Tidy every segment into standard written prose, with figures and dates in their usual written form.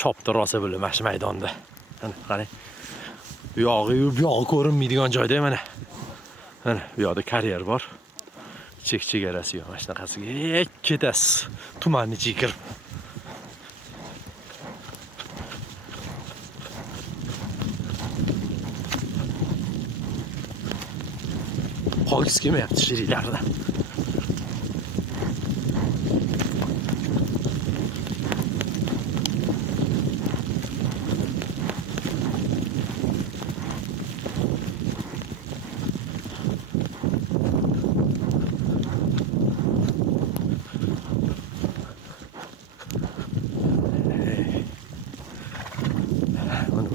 chopdi rosa bo'lib mana shu maydonda. Mana qarang. Bu yog'i ko'rinmaydigan joyda mana. Mana bu yoqda karyer bor. Chegarasi yo'q. Mana shunaqasiga ketasiz. Tumanni ichiga kirib. Qolgisi kelmayapti shiriklardan.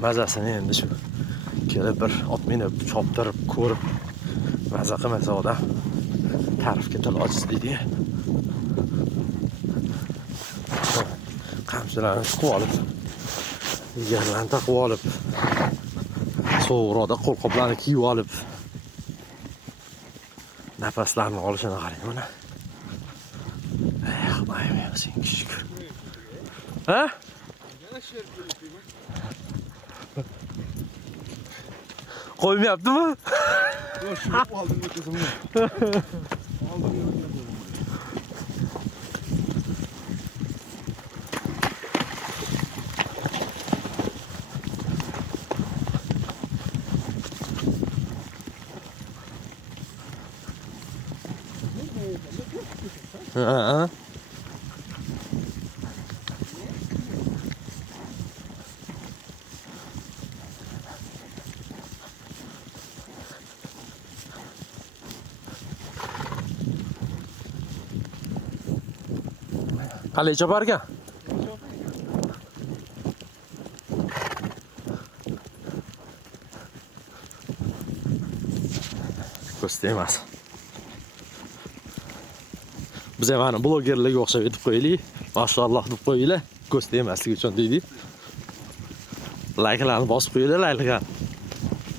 Mazasini endi shu kelib bir ot minib, choptirib, ko'rib maza qilmasa odam ta'rifga til ojiz deydi. Qamchilarni chiqib olib, yegarlarni taqib olib, sovuqroqda qo'lqoplarni kiyib olib, nafaslarni olishini qarang mana. Xudoyim, senga shukr. Ha? Qo'ymayaptimi? Yo'q, shu oldim o'tizimni. Oldim Ha. Qalay chopar ekan? Ko'sta emas. Biz ham mana blogerlarga o'xshab etib qo'yaylik. Mashalloh deb qo'yinglar. Ko'sta emasligi uchun deydi. Like'larni bosib qo'yinglar, like'larni.